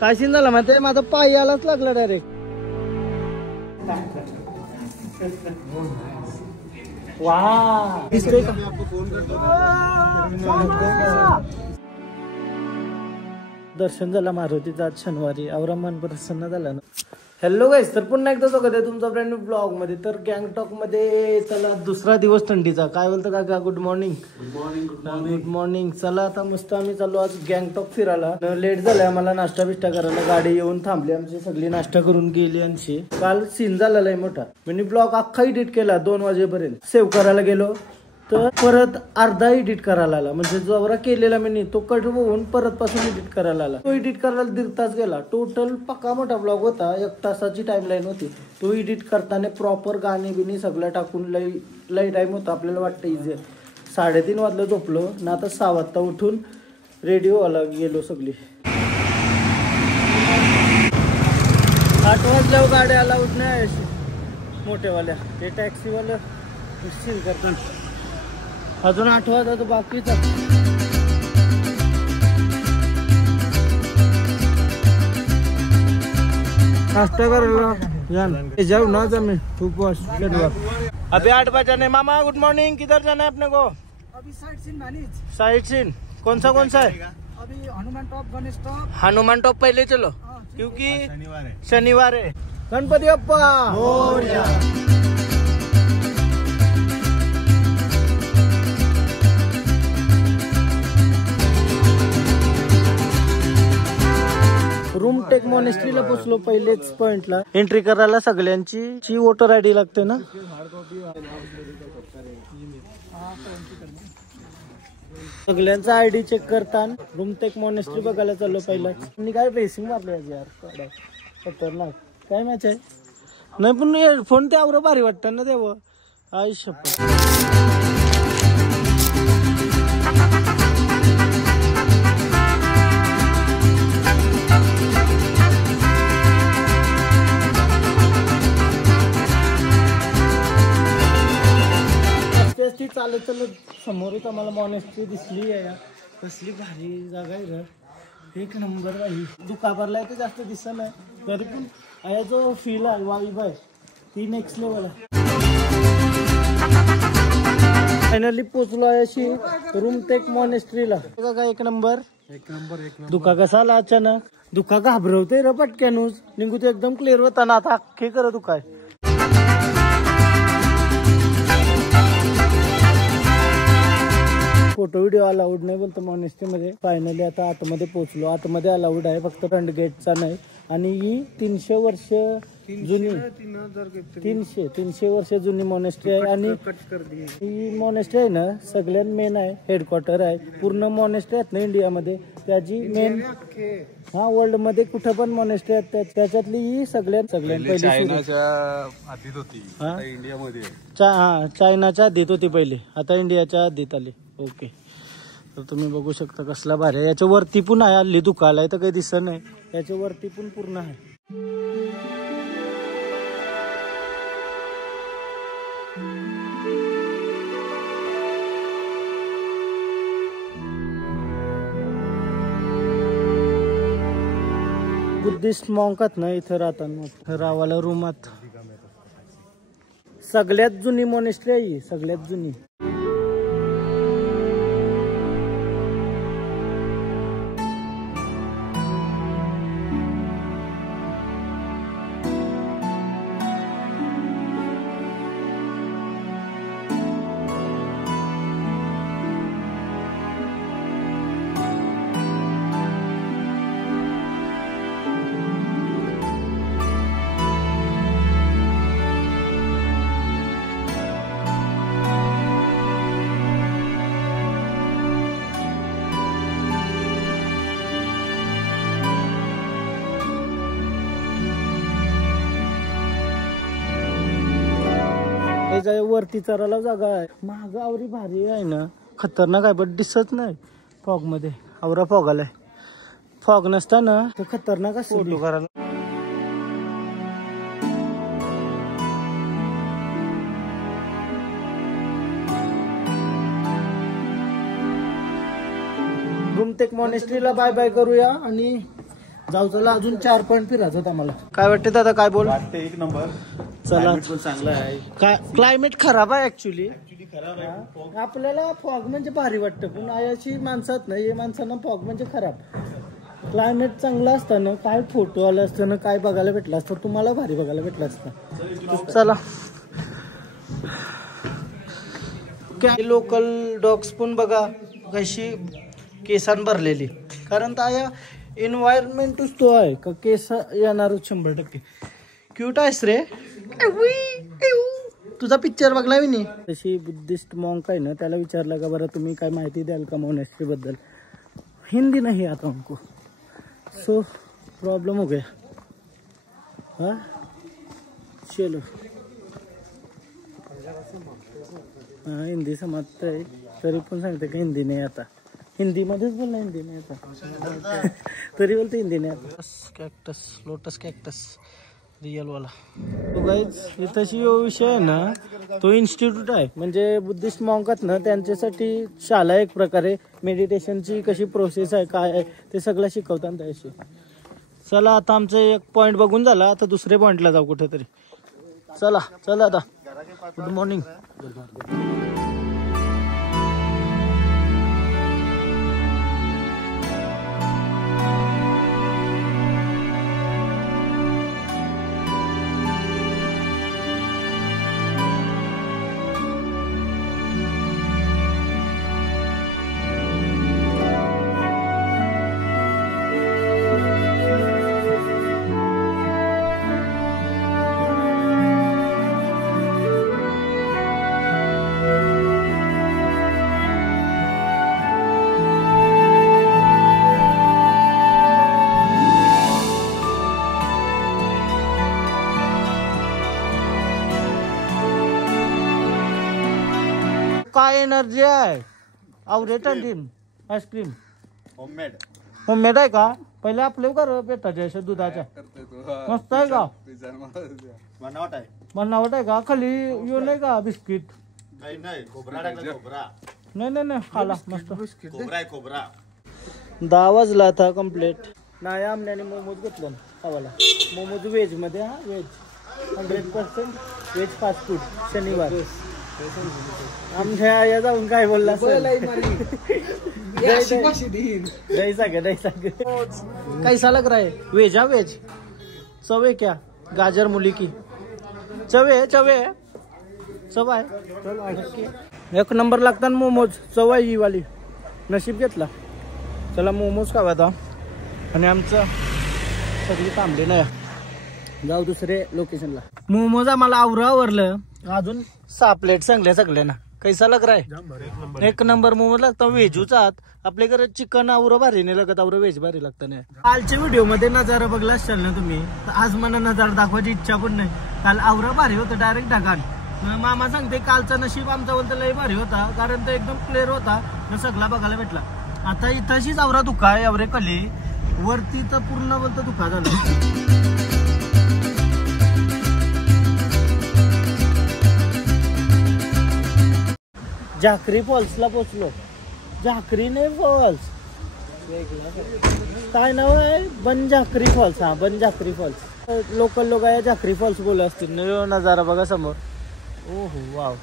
काय सीन झाला माहिती माझा पाय यालाच लागला डायरेक्ट. वा दिसतोय का? दर्शन झाला मारुतीचं आज शनिवारी. आवरा मन प्रसन्न झाला ना. हॅलो गाईस, तर पुन्हा एकदा स्वागत आहे तुमचा ब्रँड न्यू ब्लॉग मध्ये. तर गँगटॉक मध्ये चला दुसरा दिवस थंडीचा. काय बोलतो का? Good morning. Good morning. चला आता मस्त आम्ही चाललो आज गँगटॉक फिरायला. लेट झालाय आम्हाला नाश्ता बिष्टा करायला. गाडी येऊन थांबली आमची, सगळी नाश्ता करून गेली आमची. काल सीन झालेला आहे मोठा. मी ब्लॉग अख्खा एडिट केला 2 वाजेपर्यंत. सेव्ह करायला गेलो तर परत अर्धा एडिट करायला आला. म्हणजे जो केलेला मी तो कट होऊन परत पासून एडिट करायला आला. तो एडिट करायला 1.5 तास गेला. टोटल पक्का मोठा ब्लॉग होता. 1 तासाची टाइमलाईन होती. तो एडिट करताना प्रॉपर गाणी बिणी सगळं टाकून लई टाइम होता. आपल्याला वाटतं इझी. 3:30 वाजता झोपलो ना. आता 6 वाजता उठून रेडी व्हायला गेलो सगळी. 8 वाजल्यावर गाड्या अलाउड नाही मोठेवाल्या. ते टॅक्सीवाल्या सील करतात. अजून 8 वाजता तो बाकीचा. नाश्ता करायला जाऊ ना जमे उपवास. अभी 8 बजे. मामा गुड मॉर्निंग. किधर जाना है अपने को? अभी साइट सीन कौन सा है? अभी Hanuman top, Ganesh top. Hanuman top पहले चलो क्योंकि शनिवार है. गणपति बप्पा मोरया. रूमटेक मॉनेस्ट्रीला पोहोचलो. पहिलेच पॉइंटला एंट्री करायला सगळ्यांची वोटर आयडी लागते ना. सगळ्यांचा आयडी चेक करताना रूमटेक मॉनेस्ट्री बघायला चाललो. पहिलाच मी काय ड्रेसिंग मारले आज यार. खतरनाक. काय मॅच आहे नाही पण हेडफोन ते आवरं भारी वाटतं ना तेव्हा. आयुष्य चालत चालत समोरच आम्हाला मॉनेस्ट्री दिसली आहे. कसली भारी जागा आहे ग. 1 नंबर आहे. दुकापरला तर जास्त दिसत नाही तरी पण या जो फील आहे वाईब आहे ती नेक्स्ट लेवल आहे. फायनली पोचलो आहे अशी रूमटेक मॉनेस्ट्रीला. का 1 नंबर. दुका कसा आला अचानक. दुका घाबरवते र पटक्यानूच. निघू तो एकदम क्लिअर होता ना. आता अख्खे करत दुकाय. फोटो व्हिडिओ अलाउड नाही बोलतो मॉनेस्ट्री मध्ये. फायनली आता आतमध्ये पोहोचलो. आतमध्ये अलाउड आहे फक्त फ्रंट गेटचा नाही. आणि ही 300 वर्ष जुनी 300 वर्ष जुनी मॉनेस्ट्री आहे. आणि ही मॉनेस्ट्री आहे ना सगळ्यात मेन आहे. हेडक्वार्टर आहे. पूर्ण मॉनेस्ट्री आहेत ना इंडियामध्ये त्याची मेन. वर्ल्ड मध्ये कुठं पण मॉनेस्ट्री आहेत त्याच्यातली ही सगळ्यात पहिली. चायनाच्या आधीत होती पहिली. आता इंडियाच्या आधीत आली. ओके. तर तुम्ही बघू शकता कसला भारी आहे. याच्या वरती पण आहे. हल्ली दुखायला तर काही दिसत नाही. याच्या वरती पण पूर्ण आहे. बुद्धिस्ट मॉन्कात ना इथं राहतात. रावाला रूमात. सगळ्यात जुनी मॉनेस्ट्री आहे. सगळ्यात जुनी. वरती चराला जागा आहे. महाग आवरी भारी आहे ना. खतरनाक आहे पण दिसत नाही फॉग मध्ये. आवरा फॉग आलाय. फॉग नसताना तर खतरनाक असतो फोटो करायला. रूमटेक मॉनेस्ट्रीला बाय बाय करूया आणि जाऊ चला, अजून 4 पॉईंट फिरायचं आम्हाला. काय वाटते दादा, काय बोल? वाटते एक नंबर. चला, पण चांगला आहे. काय क्लायमेट खराब आहे ऍक्च्युली. आपल्याला फॉग म्हणजे भारी वाटतं, पण अशी माणसात नाही, हे माणसांना फॉग म्हणजे खराब. क्लायमेट चांगलं असताना काय फोटो आलं असतं, काय बघायला भेटलं असतं, तुम्हाला भारी बघायला भेटलं असतं. चला, लोकल डॉग्स पण बघा कशी केसांनी भरलेली, कारण त्या एन्व्हायरमेंटच तो आहे का केस येणारच 100%. क्यूट आहेस रे. तुझा पिक्चर बघला मी. तशी बुद्धिस्ट मॉन्क आहे ना, त्याला विचारलं का बरं तुम्ही काय माहिती द्याल का मोनेस्ट्री बद्दल. हिंदी नाही आता हमको, सो प्रॉब्लेम हो गया. हाँ चलो, हाँ हिंदी समजत आहे तरी पण सांगते का हिंदी नाही आता. हिंदीमध्येच बोलला, हिंदी नाही आता. तरी बोलते हिंदी नाही आता. कॅक्टस, लोटस कॅक्टस रियल वाला. तो गाईज इथंशी विषय आहे ना, तो इन्स्टिट्यूट आहे, म्हणजे बुद्धिस्ट मॉन्कात ना त्यांच्यासाठी शाळा एक प्रकारे. मेडिटेशनची कशी प्रोसेस आहे, काय आहे ते सगळं शिकवतात त्याशी. चला आता आमचं एक पॉईंट बघून झाला, आता दुसरे पॉईंटला जाऊ कुठेतरी. चला चला आता. Good morning. काय एनर्जी आहे. आवरे थंडीन आईस्क्रीम होममेड आहे का. पहिले आपले घर पेटाचे अशा दुधाच्या. मस्त आहे का. बनावट आहे का. खाली येऊ नाही का बिस्किट. नाही नाही नाही खाला मस्त. 10 वाजला आता कम्प्लीट. नाही आमने मोमोज घेतलं खावाला. मोमोज व्हेज मध्ये. हा व्हेज 100% व्हेज फास्ट फूड. शनिवार आमच्या या जाऊन काय बोलला कैसा लग रहा है. वेज. हा वेज चवे क्या. गाजर मुली की चवे चवे चव आहे. एक नंबर लागतात मोमोज. चव आहे ही वाली. नशीब घेतला. चला मोमोज खावा आता. आणि आमचं सगळी थांबली नाही. जाऊ दुसरे लोकेशनला. मोमोज आम्हाला आवरलं. अजून 6 प्लेट सांगल्या सगळ्यांना. कैसा लग रहा है. एक नंबर मोमोज लागतं. व्हेजूचा आपल्याकडे चिकन आवरं भारी नाही लागत. आवरं व्हेज भारी लागतं. नाही कालच्या व्हिडिओ मध्ये नजारा बघला असाल ना तुम्ही. आज मला नजारा दाखवायची इच्छा पण नाही. काल आवरं भारी होतं. डायरेक्ट ढगान. मामा सांगते कालचा नशीब आमचा बोलतो लय भारी होता, कारण तो एकदम क्लिअर होता. सगळा बघायला भेटला. आता इथंशीच आवरा धुका आहे. एवढे कले वरती तर पूर्ण बोलतो धुका झाला. झाकरी फॉल्सला पोचलो. झाकरी नाही फॉल्स. काय नाव आहे. बनझाकरी फॉल्स. हा बनझाकरी फॉल्स. लोकल लोक आहे झाकरी फॉल्स बोलत असतील. नजारा बघा समोर. ओहो वाव.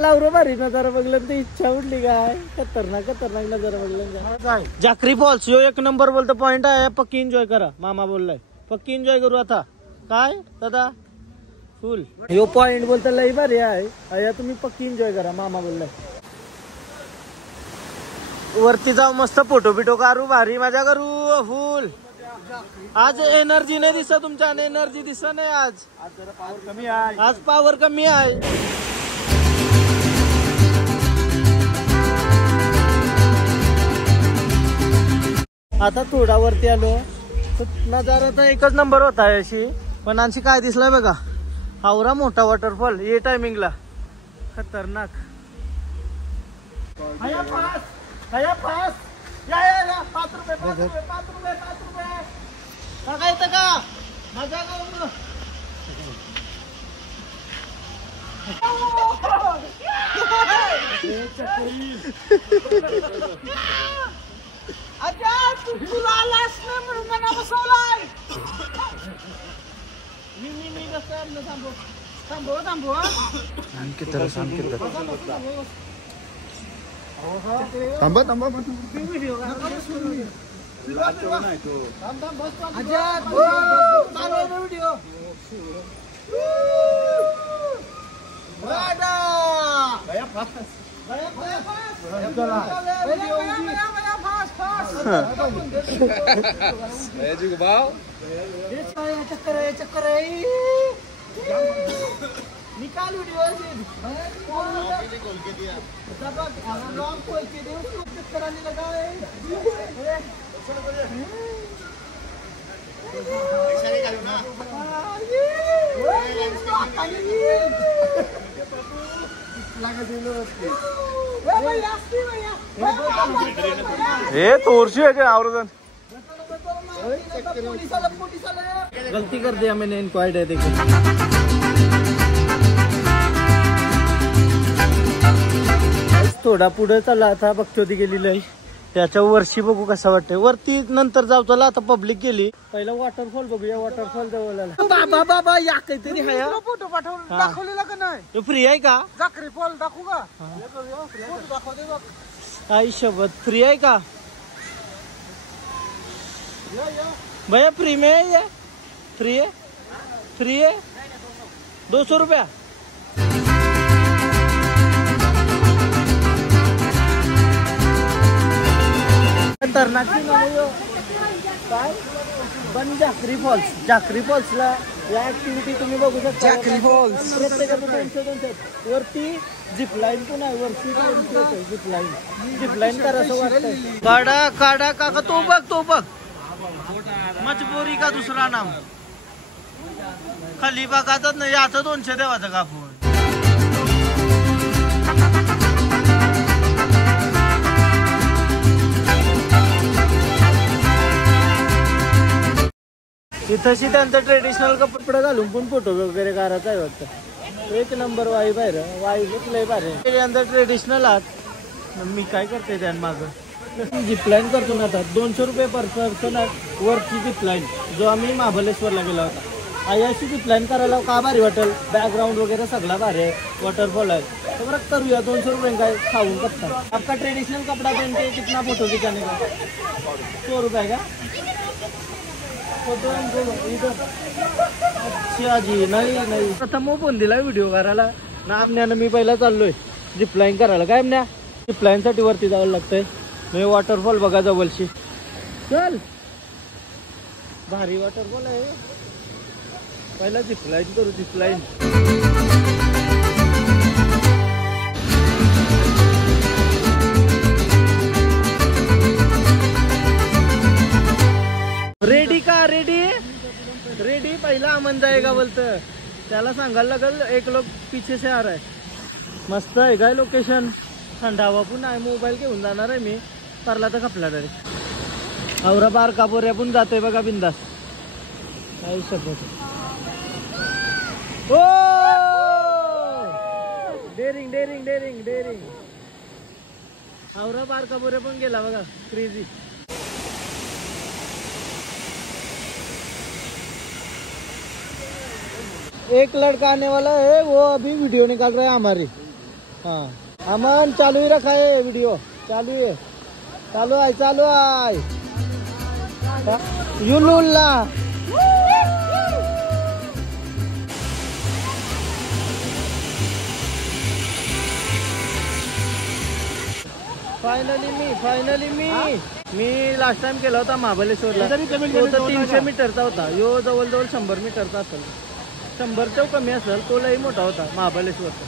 लावरो भारी नजारा बघलं तर इच्छा उठली. काय खतरनाक खतरनाक नजारा बघलं. काय झाकरी फॉल्स यो एक नंबर बोलतो पॉइंट आहे. पक्की एन्जॉय करा. मामा बोललाय पक्की एन्जॉय करू आता. काय दादा फुल यो पॉइंट बोलतो लई भारी आहे. तुम्ही पक्की एन्जॉय करा. मामा बोललाय. वरती जाऊ मस्त फोटो बिटो काढू. भारी मजा करू फुल. आज एनर्जी नाही दिसत तुमच्या. एनर्जी दिसत नाही आज. आज पावर कमी आहे. आता थोडा वरती आलो. नजारा तर एकच नंबर होता अशी. पण आणखी काय दिसलाय बघा. आवरा मोठा वॉटरफॉल ये टायमिंगला. खतरनाक. या पास या 5 रुपये 5 रुपये 5 रुपये 5 रुपये. का येतं का मजा करू. आजाद तुला आलास ना म्हणून मला बसवलाय. मी कसं थांबव थांबव थांबव. थांबा थांबा व्हिडिओ चक्कर निकाल वीडियो चक्कर आने लगा हे तोरशी आहे आवरदन गलती कर दिया मैंने इंक्वायर्ड है देखो. थोडा पुढे चला आता बघतोती गेलेली आहे त्याच्या वर्षी बघू कसं वाटतंय वरती नंतर जाऊ चला आता पब्लिक गेली पहिला वॉटरफॉल बघूया वॉटरफॉल जवळ आला. बाबा बाबा या काहीतरी हाय फोटो पाठवून दाखवलेला का नाही तो फ्री आहे का जाकरी फॉल दाखवू का फोटो दाखवते बघ आई शपथ फ्री आहे का भैया फ्री में है ये फ्री है 200 रुपया. खतरनाक काय पण जाकरी फॉल्सला या ऍक्टिव्हिटी तुम्ही बघू शकता. जाकरी फॉल्स. प्रत्येकाचं 200 वरती झिपलाईन पण आहे वरती झिपलाईन करायचं वाटतं. काढा काका तो बघ मजबुरी का दुसरा नाम खाली बघातच नाही आता 200 देवाचं कापून. इथंशी त्यांचं ट्रेडिशनल कपडे घालून पण फोटो वगैरे करायचा आहे वाटतं. एक नंबर वाई बाहेर लय बाहेर त्यांचं ट्रेडिशनल आहात. मी काय करते त्या मागं झिपलाईन करतो ना आता 200 रुपये पर पर्सन वरची झिपलाईन जो आम्ही महाबलेश्वरला गेला होता. अशी झिपलाईन करायला का भारी वाटेल बॅकग्राऊंड वगैरे सगळा भारी आहे वॉटरफॉल आहे तर बरं करूया 200 रुपये काय खाऊन करता. आपका ट्रेडिशनल कपडा पहन के कितना फोटो खिंचाने का 100 रुपये का फोटो अच्छा जी नाही प्रथम फोन दिला व्हिडिओ करायला ना आमण्यानं मी पहिला चाललोय झिपलाईन करायला. काय आमण्या झिपलाईन साठी वरती जावं लागतंय. मी वॉटरफॉल बघा जवळशी चल भारी वॉटरफॉल आहे. पहिला झिपलाईन करू झिपलाईन. रेडी पहिला अमन जाएगा बोलतं त्याला सांगायला लागल. एक लोक पीछे से आ रहा है. मस्त आहे काय लोकेशन थंडावा पण आहे. मोबाईल घेऊन जाणार आहे मी परला तर खपला डायरेक्ट. औरा बार कापोऱ्या पण जातोय बघा बिंदास. काय शपथ ओ डेरिंग औरा बार कापोऱ्या पण गेला बघा क्रेझी. एक लड़का आने वाला है वो अभी वीडियो निकाल रहा है हमारी. हाँ अमन चालू ही रखा है वीडियो चालू आय युलुल्ला. फायनली मी लास्ट टाइम केला होता महाबलेश्वरला. 300 मीटरचा होता. यो जवळजवळ 100 मीटरचा असेल. 100च्या कमी असेल. तो लई मोठा होता महाबलेश्वरचा.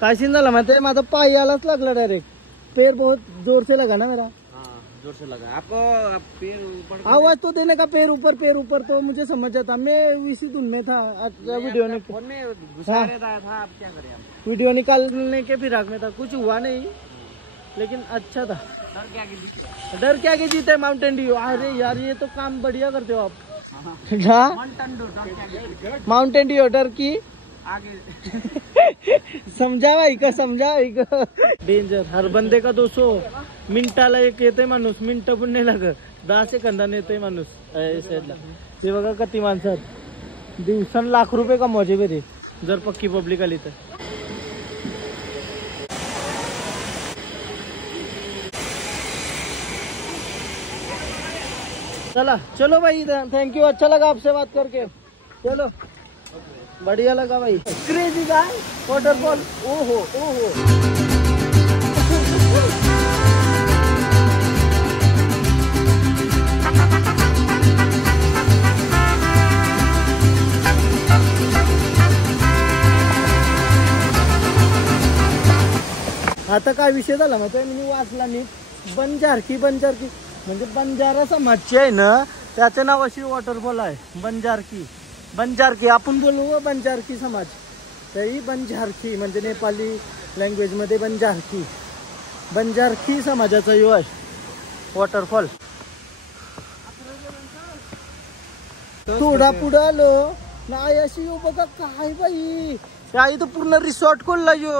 काय सीन झाला माहिती आहे माझा पाय यालाच लागला डायरेक्ट. पैर बहुत जोर से लगा ना मेरा. जोर से लगा आपको. पैर ऊपर आवाज तो देने का पैर ऊपर तो मुझे समझ आता. मैं इसी धुन में था. वीडियो ने फोन में घुसा रहता था. आप क्या करें आप. वीडियो निकालने के फिराक में था. कुछ हुआ नहीं लेकिन अच्छा था। डर क्या के जीते माउंटेन ड्यू। अरे यार ये तो काम बढ़िया करते हो आप। माउंटेन ड्यू डर की समजा भाई का, समजा भाई का। डेंजर। हर बंदे का 200 मिनिटाला एक येते माणूस, मिनिट पण नाही लागत, 10 सेकंदाने येते माणूस साईडला। ते बघा किती माणसात दिवसान लाख रुपये कमवायचे बरे जर पक्की पब्लिक आली तर। चला चलो भाई, थैंक यू, अच्छा लगा आपसे बात करके। चलो बढ़िया लगा भाई। Crazy guy waterfall. ओहो ओहो आता काय विषय झाला माहिती आहे, मी वाचला नीट, बंजारकी म्हणजे बंजारा समाजची आहे ना, त्याचं नाव अशी वॉटरफॉल आहे बंजारकी आपण बोलू बंजारकी समाज, तरी बंजारकी म्हणजे नेपाली लँग्वेज मध्ये बंजारकी समाजाचा यो आहे वॉटरफॉल। थोडा पुढे आलो नाही अशी यो बघा काय बाई, त्या इथं पूर्ण रिसॉर्ट खोलला यो,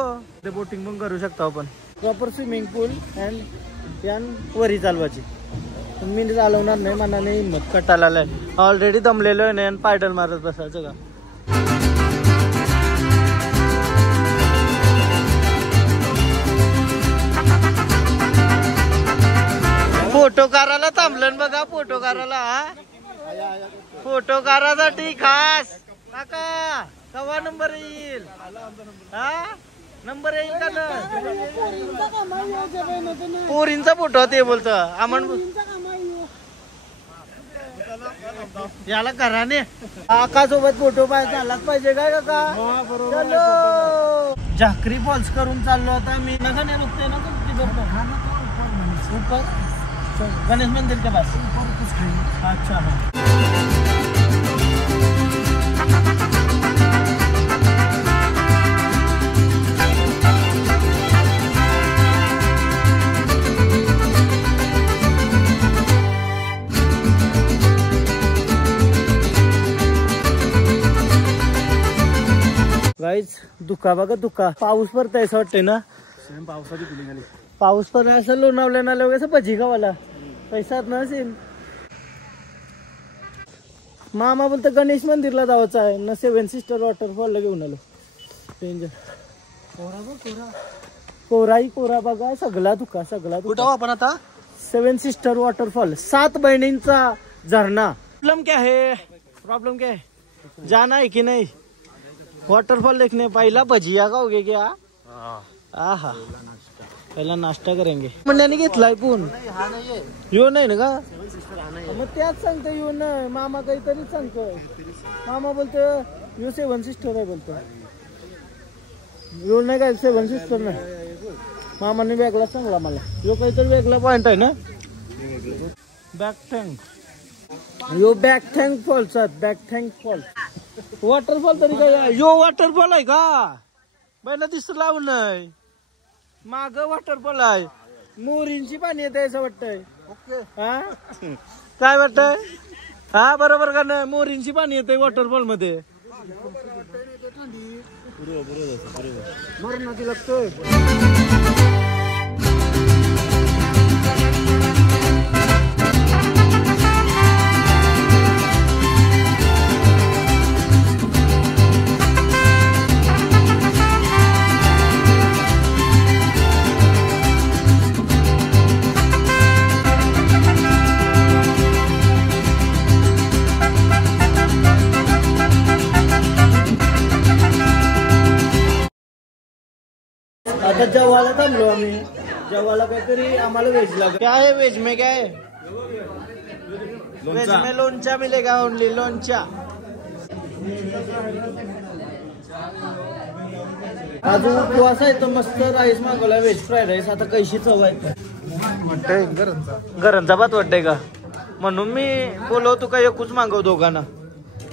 ते बोटिंग पण करू शकतो आपण, प्रॉपर स्विमिंग पूल अँड वरी चालवायची। मी चालवणार नाही, मनाने हिंमत कटाला ऑलरेडी दमलेलो आहे आणि पायडल मारत बसायचं का। फोटो काढायला थांबलं बघा, फोटो काढायला, फोटो काढायसाठी खास काका कवा नंबर येईल, हा नंबर येईल का ना, पोरींचा फोटो ते बोलत याला घराने काका सोबत फोटो पाहिजे झालाच पाहिजे काय काका। चलो झाकरी फॉल्स करून चाललो आता मी, नका नाही बघते ना ऊपर गणेश मंदिर के पास। अच्छा गाईज दुका बघा दुका, पाऊस पडतंय असं वाटतंय ना, पावसाची फिलिंग आली, पाऊस पण असं लोणावल्या नाल्या वगैरे भजी गावाला पैसा नसेल। मामा बोलतो गणेश मंदिरला जायचं आहे ना, 7 सिस्टर वॉटरफॉलला घेऊन आलो। डेंजर कोरा बघा, सगळा दुका कुठं आपण आता 7 सिस्टर वॉटरफॉल, 7 बहिणींचा झरणा। प्रॉब्लम क्या है जाना है कि नहीं वाटरफॉल देखने, पहिला भजिया खाओगे क्या? आहा पहिला नाश्ता करेंगे मंडळाने घेतलाय पण यो नाही ना का, मग त्याच सांगतो यो नाही, मामा काहीतरी सांगतोय, मामा बोलतो यो 7 सिस्टर आहे, बोलतो यो नाही काय 7 सिस्टर नाही, मामाने वेगळा सांगला मला, यो काहीतरी वेगळा पॉइंट आहे ना। यो बॅक थँक फॉल्स, वॉटरफॉल तरी काय यो वॉटरफॉल आहे का पहिला दिसला नाही, माग वॉटरफॉल आहे, मोरींची पाणी येते असं वाटतंय, हा काय वाटतंय, हा बरोबर का नाही, मोरींची पाणी येते वॉटरफॉल मध्ये, मरण नदी लागतोय। आता जेवायला थांबलो आम्ही, जेवायला काहीतरी आम्हाला व्हेज लागेल। क्या है वेज में, क्या है वेज में लोणचा मिलेगा, ओनली लोणचा। आज उपवास आहे तर मस्त राईस मागवला, व्हेज फ्राईड राईस, आता कैशी चव आहे वाटतंय, घरांचा भात वाटतंय का, म्हणून मी बोलवतो का एकूच मागव दोघांना,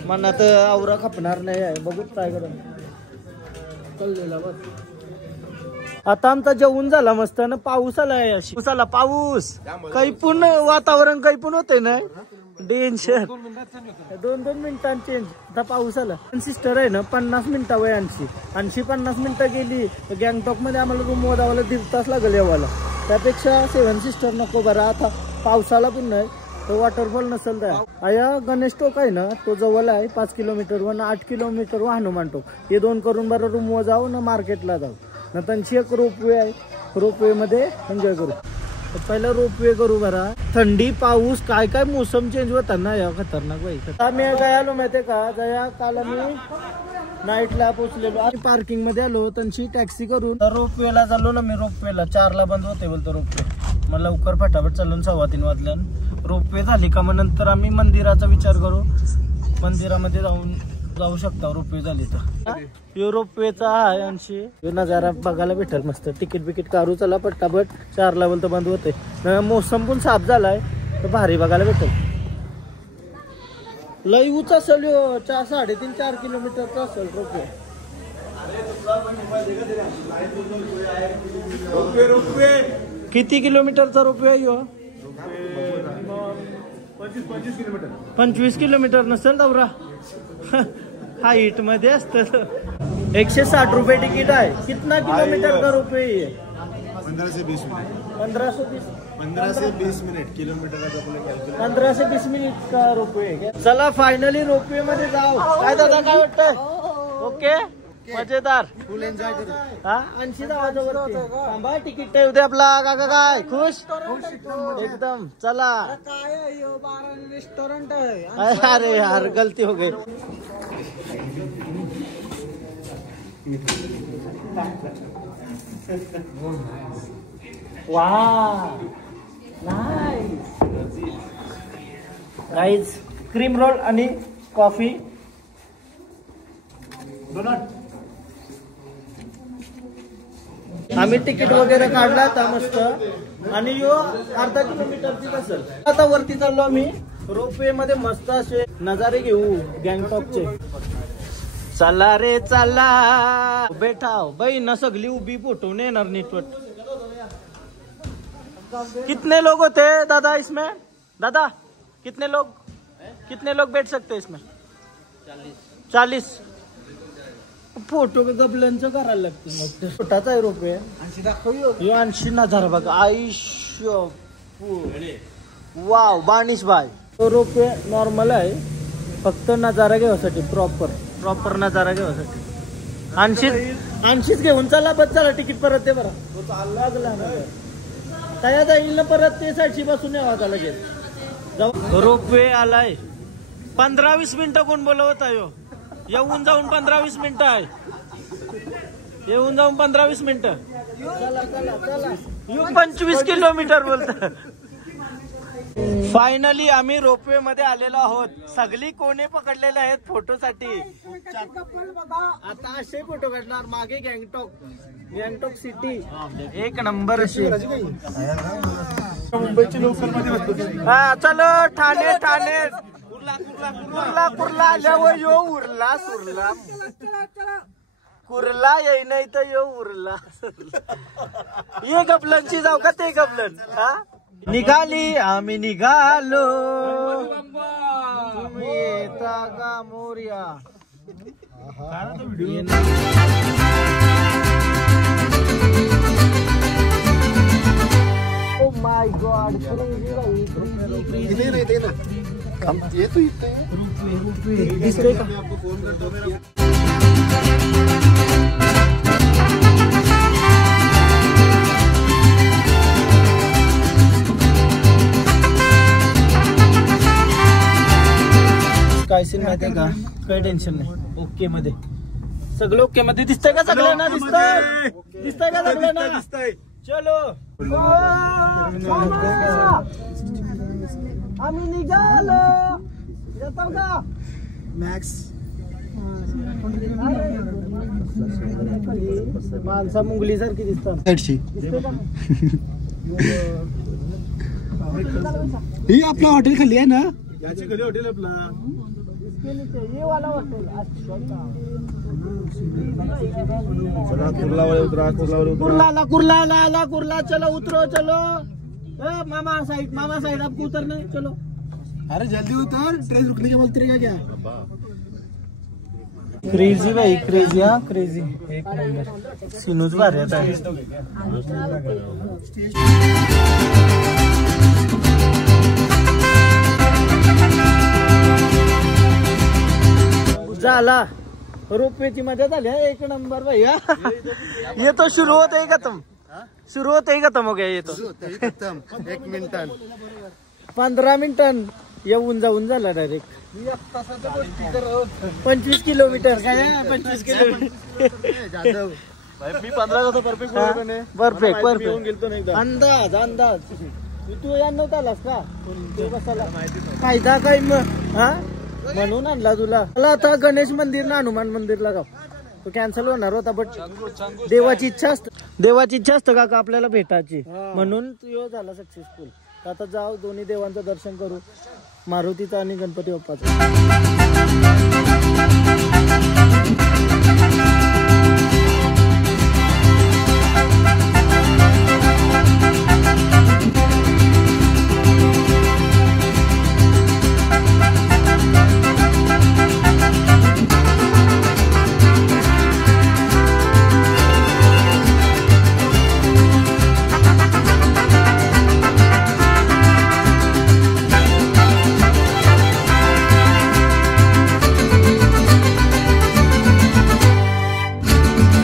मनात आवरा खपणार नाही आहे, बघू काय करा कळलेला बस। आता आमचा जेवण झाला मस्त ना, पाऊस आलाय अशी पाऊस आला, पाऊस काही पण वातावरण काही पण होते ना डेंजर. 2-2 मिनिटांनी चेंज. आता पाऊस आला. सिस्टर आहे ना 50 मिनिटा वय 80-50 मिनिटं गेली तर गँगटॉक मध्ये आम्हाला रूम वदावाला 1.5 तास लागेल यावाला. त्यापेक्षा 7 सिस्टर नको बरं. आता पावसाला पण नाही तर वॉटरफॉल नसेल तर आया गणेश टोक आहे ना तो जवळ आहे 5 किलोमीटरवर ना 8 किलोमीटरवर हनुमान टोक. हे 2 करून बरं रूम वर जाऊ ना मार्केटला जाऊ ना. त्यांची एक रोपवे आहे, रोपवे मध्ये एन्जॉय करू. पहिला रोपवे करू बरा. थंडी पाऊस काय काय मोसम चेंज होता ना या खतरनाक बाई. आम्ही काय आलो माहितीये का जया, काल आम्ही नाईटला पोहोचलेलो. आम्ही पार्किंग मध्ये आलो, त्यांची टॅक्सी करून रोपवेला चाललो ना. मी रोपवेला 4ला बंद होते बोलतो रोपवे. मग लवकर फटाफट चालून 3:15 वाजल्या. रोपवे झाली का मग नंतर आम्ही मंदिराचा विचार करू. मंदिरामध्ये जाऊ शकता रोपवे झाली तर. यो रोपवेचा आहे 80. नजारा बघायला भेटेल मस्त. तिकीट काढू चला पटापट. 4ला बोलतो बंद होते. मोसम पण साफ झालाय तर भारी बघायला भेटेल. लई उच असेल 3.5-4 किलोमीटरचा असेल रोपवे. किती किलोमीटरचा रोपवे आहे ह्यो? 25 किलोमीटर नसेल दौरा. हाईट मध्ये असत. 160 रुपये तिकीट आहे. कितना किलोमीटर का रोपवे है? 15 से 20 मिनट. 15 से 20 मिनट किलोमीटर. 15 से 20 मिनिट का रोपवे है. चला फायनली रोपवे मध्ये जाऊ. काय दादा काय वाटतंय? ओके मजेदार फुल एन्जॉय करू. हा 80 वरती थांबा. तिकीट आहे उद्या आपला. काका काय खुश एकदम. चला रेस्टोरेंट है. अरे यार गलती हो गई. वाह नाइस गाइस. क्रीम रोल आणि कॉफी. आम्ही तिकीट वगैरे काढला आता मस्त. आणि यो अर्धा किलोमीटरची असेल. आता वरती चाललो आम्ही रोपवे मध्ये. मस्त असे नजारे घेऊ गँगटॉकचे. चला रे चला. बेटा बाई न सगली उभी फोटो नाही येणार नेटवर्क. कितने लोग होते दादा इसमें? दादा कितने लोग बैठ सकते इसमें? 40. फोटो गबल्यांचं करायला लागते. मग छोटाच आहे रोपवे. 80,000 बघा. आयुष्य वाव बानिश बाय. तो रोपवे नॉर्मल आहे फक्त नजारा घेण्यासाठी. प्रॉपर नजारा घेण्यासाठी. 80 घेऊन चला. बस चला तिकीट परत दे बरं. लागला तया जाईल ना परत. ते 60 पासून यावा लगेच जाऊ. रोपवे आलाय. 15-20 मिनिटं कोण बोलवत आहे? येऊन जाऊन 15-20 मिनिटं आहे. येऊन जाऊन 15-20 मिनिटं. 25 किलोमीटर बोलत. फायनली आम्ही रोपवे मध्ये आलेलो आहोत. सगळी कोणे पकडलेले आहेत फोटोसाठी. आता असे फोटो काढणार. मागे गँगटॉक सिटी एक नंबर अशी. मुंबईची लोकल मध्ये. हा चलो ठाणे. कुर्ला आल्यावर यो उरला कुर्ला येई नाही तर यो उरला. ये गपलनची जाऊ का ते गपलन. हा निघाली आम्ही निघालो. तुम्ही येता का मोर्या. Oh my God. इथे नाही ते ना. येतो इथे रोपवे दिसतोय का? आपको फोन करतो मेरा. काय सीन माहितीये का? काही टेन्शन नाही. ओके मध्ये सगळं. ओके मध्ये दिसतंय का सगळ्यांना? दिसतंय का सगळ्यांना? दिसतंय. चलो आम्ही निघालो. येतो का मॅक्स? माणसा मुंगली सारखी दिसतात. ही आपलं हॉटेल खाली आहे ना. याची घरी हॉटेल आपला. इसके नीचे ये वाला होटल। चला कुर्ला वाले उतरा, कुर्ला वाले उतरा। कुर्ला चलो उतरो चलो। मामा साइड आपको उतरना है चलो। अरे जल्दी उतर, ट्रेन रुकने के बाद उतरेगा क्या? क्रेजी भाई क्रेजी, हाँ क्रेजी एक नंबर सीनूच भारी आता है। झाला रोपवेची मजा झाली एक नंबर भैया। ये तो शुरू होते ही खत्म, शुरू होते ही खत्म हो गया ये तो। 1 मिनिटान 15 मिनिटां येऊन जाऊन झाला डायरेक्ट। 25 किलोमीटर काय 25 किलोमीटर मी 15 का परफेक्ट अंदाज तू या नव्हता आलास का? तू कसाला फायदा काय मग हा म्हणून आणला तुला। मला आता गणेश मंदिर ना हनुमान मंदिरला जाऊ, तो कॅन्सल होणार होता बट देवाची इच्छा असतं काका आपल्याला भेटायची, म्हणून तो झाला सक्सेसफुल। आता जाऊ दोन्ही देवांचं दर्शन करू, मारुतीचं आणि गणपती बाप्पाचं।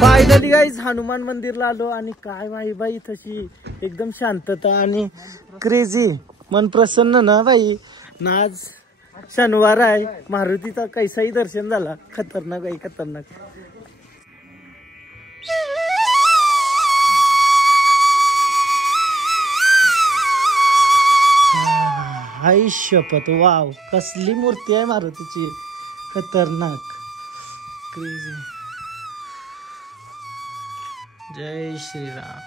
फायनली गाईज हनुमान मंदिरला आलो आणि काय बाई तशी एकदम शांतता आणि क्रेझी, मन प्रसन्न ना बाई ना। आज शनिवार आहे, मारुतीचा कैसाही दर्शन झाला, खतरनाक आहे खतरनाक। आई शपथ वाव, कसली मूर्ती आहे मारुतीची, खतरनाक क्रेझी। जय श्रीराम।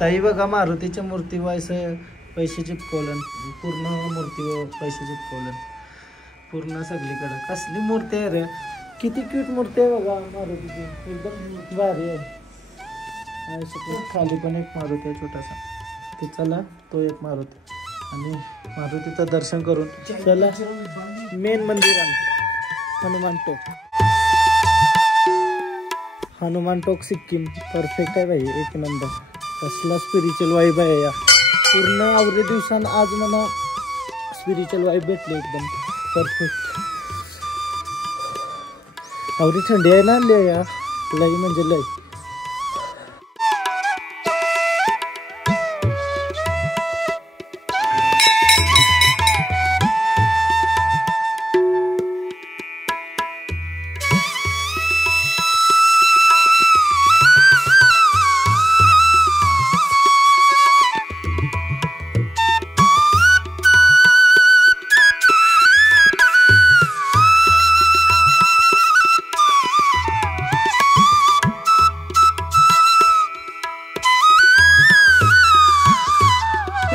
ताई बघा मारुतीच्या मूर्ती व्हायचं पैसे चिपकवलं, पूर्ण मूर्तीवर पैसे चिपकवलं पूर्ण सगळीकडे। कसली मूर्ती आहे रे, किती क्यूट मूर्ती आहे बघा मारुतीची, एकदम भारी आहे। खाली पण एक मारुती आहे छोटासा, ते चला तो एक मारुती आणि मारुतीचं दर्शन करून चला मेन मंदिरात हनुमान टोक सिक्कीम। परफेक्ट आहे भाई, एक नंबर, कसला स्पिरिच्युअल वाईब आहे या पूर्ण आवरे दिवसांत। आज मला स्पिरिच्युअल वाईब भेटली एकदम परफेक्ट। आवरी थंडी आहे ना या लई म्हणजे लई।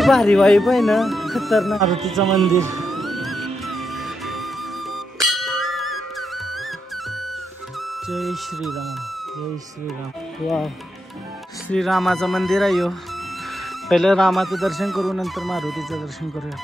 भारी वाईब आहे ना, खतरनाक मारुतीचं मंदिर। जय श्रीराम जय श्रीराम। वा श्रीरामाचं मंदिर आहे यो। पहिलं रामाचं दर्शन करू, नंतर मारुतीचं दर्शन करूया।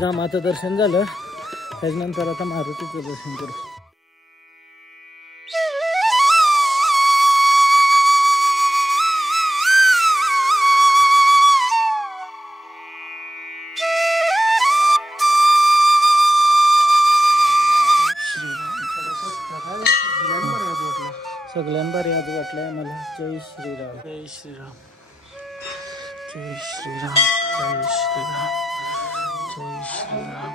रामाचं दर्शन झालं, त्याच्यानंतर आता मारुतीचं दर्शन करू। सगळ्यांभारी आज वाटलंय मला. जय श्रीराम, जय श्रीराम, जय श्रीराम, जय श्रीराम, जय श्रीराम,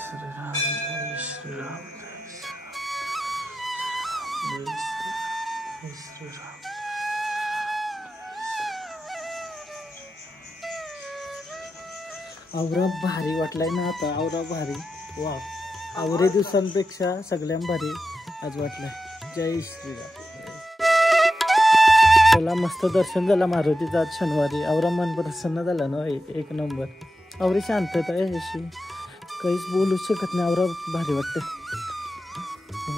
श्रीराम, जय श्रीराम, जय श्रीराम. आवरा भारी वाटलाय ना आता. आवरा भारी. वा, आवरे दिवसांपेक्षा सगळ्यां भारी आज वाटलंय. जय श्रीराम. चला, मस्त दर्शन झालं मारुतीचं आज शनिवारी. आवरा मन प्रसन्न झाला ना. एक नंबर. आवरी शांतता आहे अशी, काहीच बोलू शकत नाही. आवरा भारी वाटतं.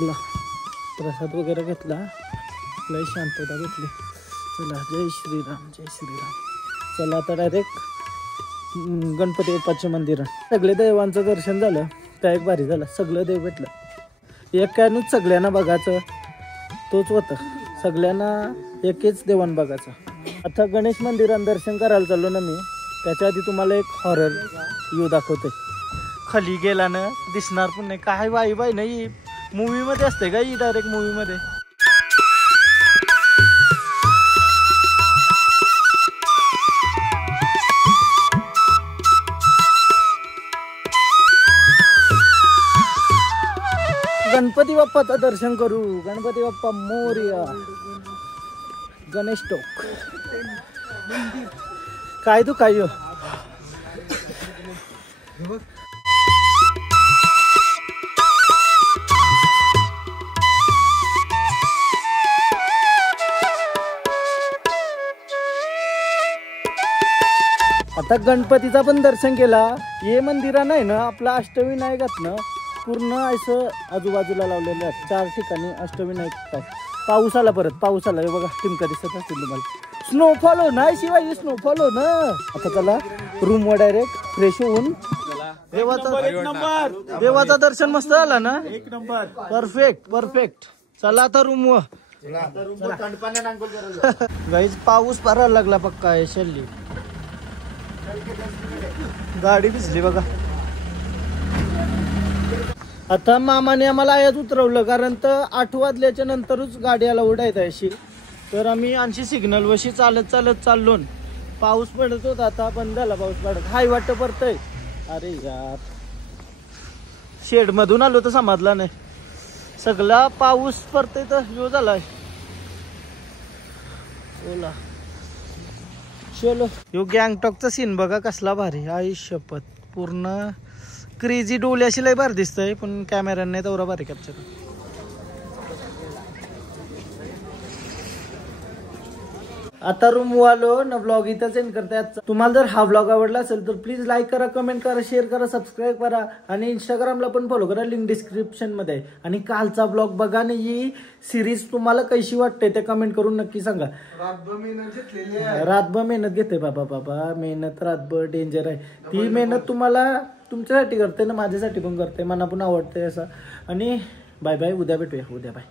बोला, प्रसाद वगैरे घेतला, लय शांतता भेटली. चला, जय श्रीराम, जय श्रीराम. चला आता डायरेक्ट गणपती बाप्पाचे मंदिर. सगळे देवांचं दर्शन झालं, त्या एक भारी झालं. सगळं देव भेटलं. एक काय नुच सगळ्यांना बघायचं तोच होतं. सगळ्यांना एकच देवान बघायचं. आता गणेश मंदिरात दर्शन करायला चाललो ना मी. त्याच्या आधी तुम्हाला एक हॉरर व्ह्यू दाखवते. खाली गेला ना दिसणार पण नाही. काय बाई नाही, मूवीमध्ये असते का ही डायरेक्ट मूवीमध्ये. गणपती बाप्पाचं दर्शन करू. गणपती बाप्पा मोरया. गणेश टोक. काय तू काय आता गणपतीचा पण दर्शन केला. हे मंदिरा नाही ना आपला अष्टविनायकात ना पूर्ण असं आजूबाजूला लावलेलं आहे. 4 ठिकाणी अष्टविनायक. पाऊस आला, परत पाऊस आला. हे बघा टिमका दिसत असतील तुम्हाला. स्नोफॉल हो ना शिवाय, स्नोफॉल हो ना. आता चला रूमवर डायरेक्ट फ्रेश होऊन. देवाचा दर्शन मस्त झाला ना. एक नंबर. Perfect perfect. चला आता रूमवर. गाईज पाऊस पडायला लागला पक्का. आहे शल्ली गाडी भिजली बघा. आता मामाने आम्हाला आयात उतरवलं, कारण तर 8 वाजल्याच्या नंतरच गाड्याला उडायचं अशी. तर आम्ही आणखी सिग्नल वशी चालत चालत चाललो. पाऊस पडत होता, आता बंद झाला पाऊस पडत. हाय वाटत पडतंय. अरे यार, शेड मधून आलो तर समजला नाही. सगळा पाऊस पडतोय तर जो झालाय. बोला चलो. यो गँगटॉकचा सीन बघा कसला भारी. आई शपथ, पूर्ण क्रेझी डोली अशी लय भारी दिसतंय, पण कॅमेऱ्याने तेवढा भारी कॅप्चर. आता रूम आलो ना. ब्लॉग इथंच एंड करते. तुम्हाला जर हा ब्लॉग आवडला असेल तर प्लीज लाईक करा, कमेंट करा, शेअर करा, सबस्क्राईब करा आणि इंस्टाग्रामला पण फॉलो करा. लिंक डिस्क्रिप्शन मध्ये आहे. आणि कालचा ब्लॉग बघा आणि ही सिरीज तुम्हाला कशी वाटते ते कमेंट करून नक्की सांगा. रातभर मेहनत घेते बाबा. मेहनत रातभर डेंजर आहे. ती मेहनत तुम्हाला तुमच्यासाठी करते ना, माझ्यासाठी पण करते. मला पण आवडते असं. आणि बाय बाय. उद्या भेटूया. उद्या बाय.